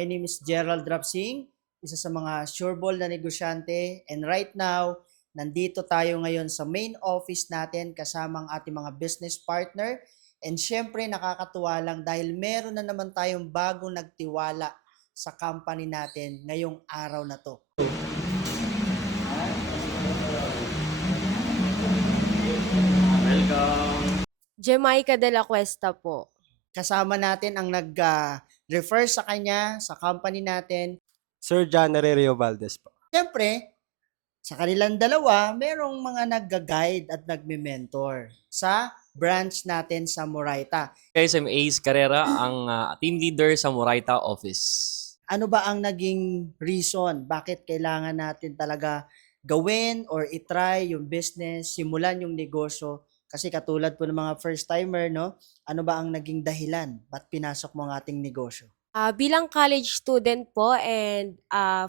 My name is Gerald Drapsing, isa sa mga sureball na negosyante, and right now, nandito tayo ngayon sa main office natin kasama ang ating mga business partner. And syempre nakakatuwa lang dahil meron na naman tayong bagong nagtiwala sa company natin ngayong araw na to. Welcome. Jamaica de la Cuesta po. Kasama natin ang nag-refer sa kanya, sa company natin. Sir John Nererio Valdez po. Siyempre, sa kanilang dalawa, merong mga nagga-guide at nagme-mentor sa branch natin sa Moraita. Guys, I'm Ace Carrera, ang team leader sa Moraita office. Ano ba ang naging reason? Bakit kailangan natin talaga gawin or itry yung business, simulan yung negosyo? Kasi katulad po ng mga first-timer, no? Ano ba ang naging dahilan? Ba't pinasok mo ang ating negosyo? Bilang college student po and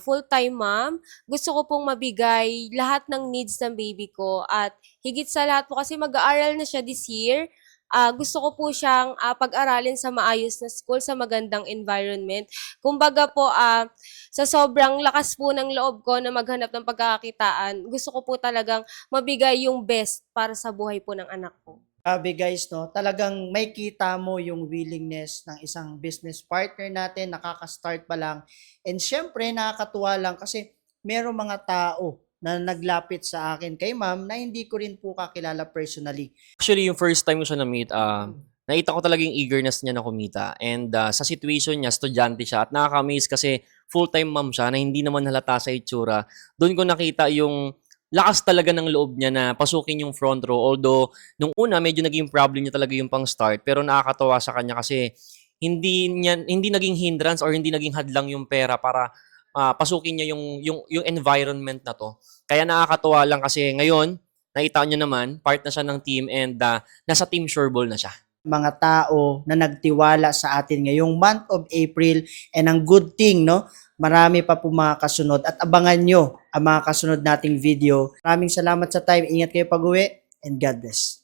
full-time mom, gusto ko pong mabigay lahat ng needs ng baby ko at higit sa lahat po kasi mag-aaral na siya this year. Gusto ko po siyang pag-aralin sa maayos na school, sa magandang environment. Kumbaga po, sa sobrang lakas po ng loob ko na maghanap ng pagkakakitaan, gusto ko po talagang mabigay yung best para sa buhay po ng anak ko. Grabe guys, no? Talagang may kita mo yung willingness ng isang business partner natin, nakaka-start pa lang. And syempre, nakakatuwa lang kasi merong mga tao na naglapit sa akin kay ma'am na hindi ko rin po kakilala personally. Actually, yung first time ko siya na-meet, nakita ko talaga yung eagerness niya na kumita. And sa situation niya, estudyante siya. At nakaka-amaze kasi full-time mom siya na hindi naman halata sa itsura. Doon ko nakita yung lakas talaga ng loob niya na pasukin yung front row. Although, nung una, medyo naging problem niya talaga yung pang-start. Pero nakakatawa sa kanya kasi hindi naging hindrance or hindi naging hadlang yung pera para pasukin niya yung environment na to. Kaya nakakatuwa lang kasi ngayon, nakita niyo naman, part na siya ng team and nasa Team Sureball na siya. Mga tao na nagtiwala sa atin ngayong month of April, and ang good thing, no? Marami pa po mga kasunod at abangan nyo ang mga kasunod nating video. Maraming salamat sa time. Ingat kayo pag-uwi and God bless.